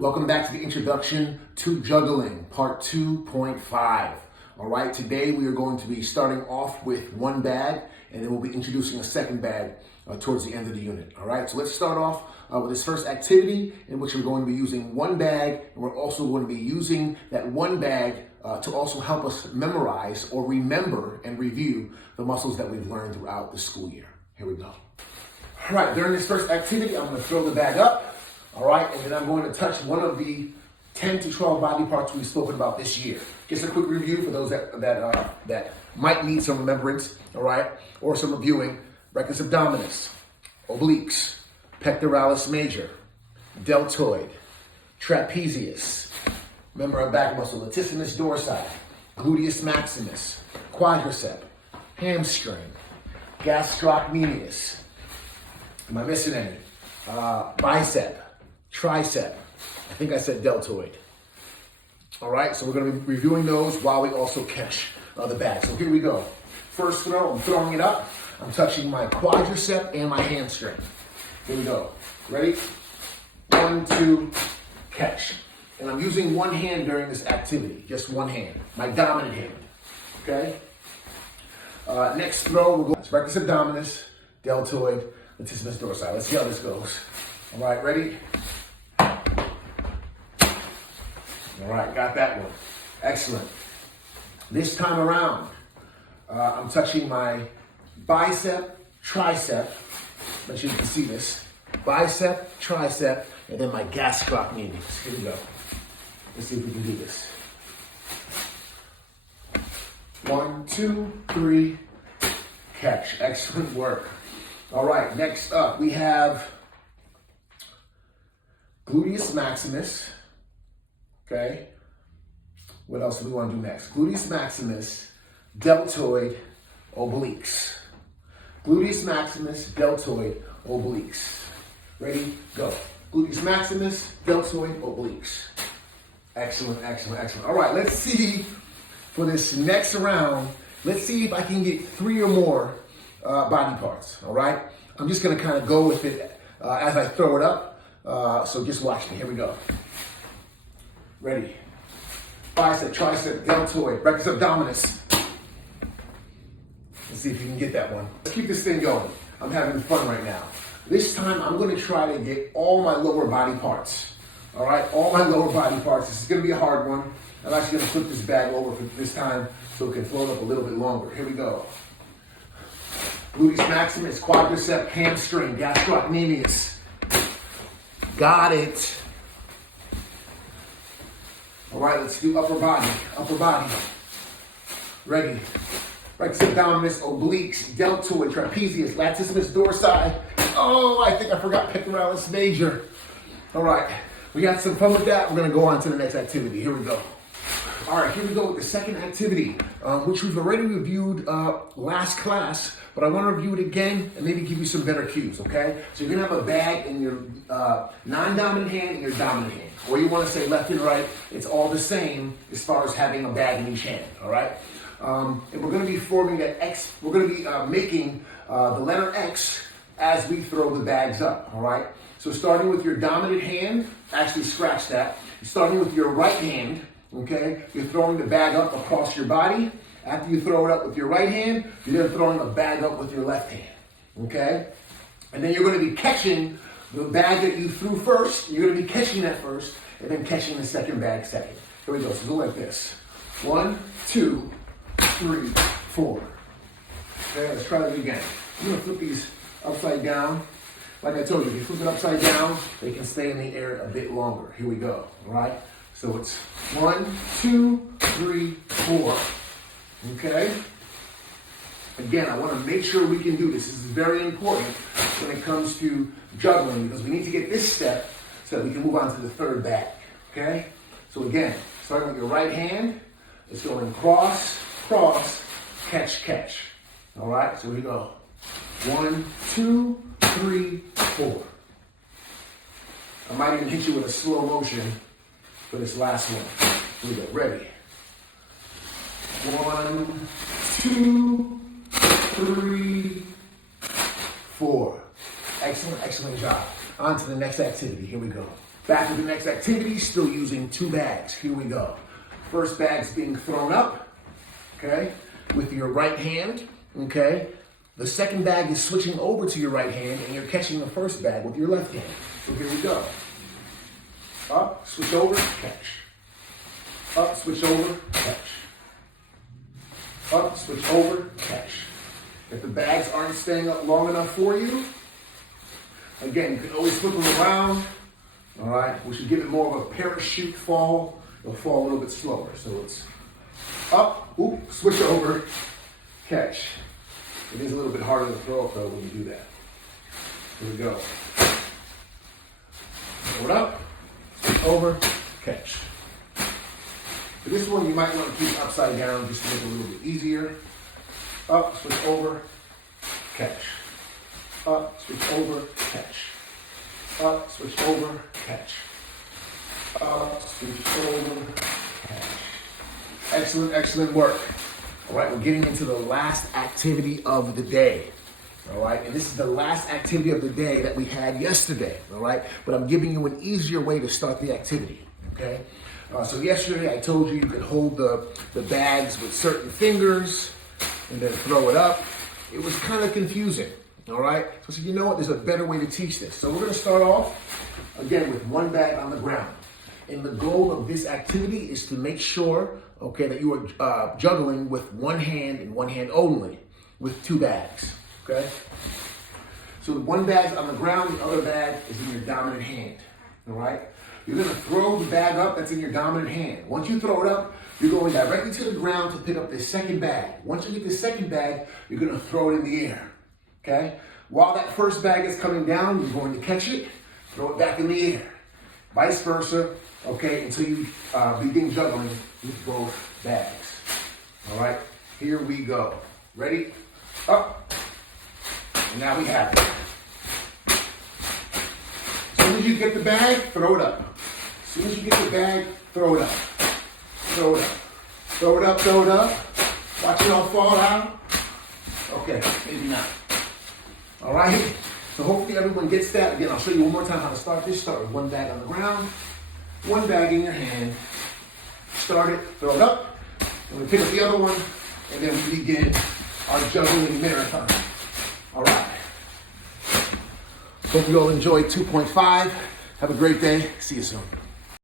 Welcome back to the introduction to juggling, part 2.5. All right, today we are going to be starting off with one bag, and then we'll be introducing a second bag towards the end of the unit. All right, so let's start off with this first activity in which we're going to be using one bag, and we're also going to be using that one bag to also help us memorize or remember and review the muscles that we've learned throughout the school year. Here we go. All right, during this first activity, I'm going to throw the bag up. All right, and then I'm going to touch one of the 10 to 12 body parts we've spoken about this year. Just a quick review for those that might need some remembrance, all right, or some reviewing. Rectus abdominis, obliques, pectoralis major, deltoid, trapezius, remember our back muscle, latissimus dorsi, gluteus maximus, quadricep, hamstring, gastrocnemius. Am I missing any? Bicep, tricep. I think I said deltoid. All right, so we're going to be reviewing those while we also catch the bag. So here we go. First throw, I'm throwing it up. I'm touching my quadricep and my hamstring. Here we go. Ready? 1, 2, catch. And I'm using one hand during this activity, just one hand, my dominant hand. Okay? Next throw, we'll go rectus abdominis, deltoid, latissimus dorsi. Let's see how this goes. All right, ready? All right, got that one. Excellent. This time around, I'm touching my bicep, tricep. Make sure you can see this. Bicep, tricep, and then my gastrocnemius. Here we go. Let's see if we can do this. 1, 2, 3, catch. Excellent work. All right, next up, we have gluteus maximus. Okay. What else do we want to do next? Gluteus maximus, deltoid, obliques. Gluteus maximus, deltoid, obliques. Ready? Go. Gluteus maximus, deltoid, obliques. Excellent, excellent, excellent. All right, let's see for this next round. Let's see if I can get 3 or more body parts. All right. I'm just going to kind of go with it as I throw it up. So just watch me. Here we go. Ready? Bicep, tricep, deltoid, rectus abdominis. Let's see if you can get that one. Let's keep this thing going. I'm having fun right now. This time I'm going to try to get all my lower body parts. All right, all my lower body parts. This is going to be a hard one. I'm actually going to flip this bag over for this time so it can float up a little bit longer. Here we go. Gluteus maximus, quadricep, hamstring, gastrocnemius. Got it. All right, let's do upper body. Upper body. Ready. Rectus abdominis, obliques, deltoid, trapezius, latissimus dorsi. Oh, I think I forgot pectoralis major. All right, we got some fun with that. We're going to go on to the next activity. Here we go. All right, here we go with the second activity, which we've already reviewed last class, but I want to review it again and maybe give you some better cues, okay? So you're going to have a bag in your non-dominant hand and your dominant hand. Or you want to say left and right, it's all the same as far as having a bag in each hand, all right? And we're going to be forming that X, we're going to be making the letter X as we throw the bags up, all right? So starting with your dominant hand, actually scratch that. Starting with your right hand, okay, you're throwing the bag up across your body. After you throw it up with your right hand, you're then throwing the bag up with your left hand, okay? And then you're going to be catching the bag that you threw first. You're going to be catching that first, and then catching the second bag second. Here we go. So go like this. 1, 2, 3, 4. Okay, let's try that again. I'm going to flip these upside down. Like I told you, if you flip it upside down, they can stay in the air a bit longer. Here we go, all right? So it's 1, 2, 3, 4. Okay? Again, I want to make sure we can do this. This is very important when it comes to juggling because we need to get this step so that we can move on to the third bag. Okay? So again, starting with your right hand, it's going cross, cross, catch, catch. All right? So here we go. 1, 2, 3, 4. I might even hit you with a slow motion for this last one. Here we go. Ready? 1, 2, 3, 4. Excellent, excellent job. On to the next activity. Here we go. Back to the next activity, still using 2 bags. Here we go. First bag's being thrown up, okay, with your right hand, okay. The second bag is switching over to your right hand, and you're catching the first bag with your left hand. So here we go. Up, switch over, catch. Up, switch over, catch. Up, switch over, catch. If the bags aren't staying up long enough for you, again, you can always flip them around, all right? We should give it more of a parachute fall. It'll fall a little bit slower. So it's up, oop, switch over, catch. It is a little bit harder to throw up though when you do that. Here we go. Throw it up, switch over, catch. For this one, you might want to keep it upside down just to make it a little bit easier. Up, switch over, catch. Up, switch over, catch. Up, switch over, catch. Up, switch over, catch. Excellent, excellent work. All right, we're getting into the last activity of the day. All right, and this is the last activity of the day that we had yesterday. All right, but I'm giving you an easier way to start the activity. Okay, so yesterday I told you could hold the bags with certain fingers and then throw it up. It was kind of confusing. All right, so I said, you know what, there's a better way to teach this. So we're going to start off again with 1 bag on the ground. And the goal of this activity is to make sure, okay, that you are juggling with 1 hand and 1 hand only with 2 bags, okay? So the 1 bag on the ground, the other bag is in your dominant hand, all right? You're gonna throw the bag up that's in your dominant hand. Once you throw it up, you're going directly to the ground to pick up the second bag. Once you get the second bag, you're gonna throw it in the air, okay? While that first bag is coming down, you're going to catch it, throw it back in the air. Vice versa, okay, until you begin juggling with both bags. All right, here we go. Ready? Up. And now we have it. As soon as you get the bag, throw it up. As soon as you get the bag, throw it up. Throw it up. Throw it up, throw it up. Watch it all fall out. Okay, maybe not. All right, so hopefully everyone gets that. Again, I'll show you one more time how to start this. Start with 1 bag on the ground, 1 bag in your hand. Start it, throw it up, and we pick up the other one, and then we begin our juggling marathon. All right. Hope you all enjoyed 2.5. Have a great day. See you soon.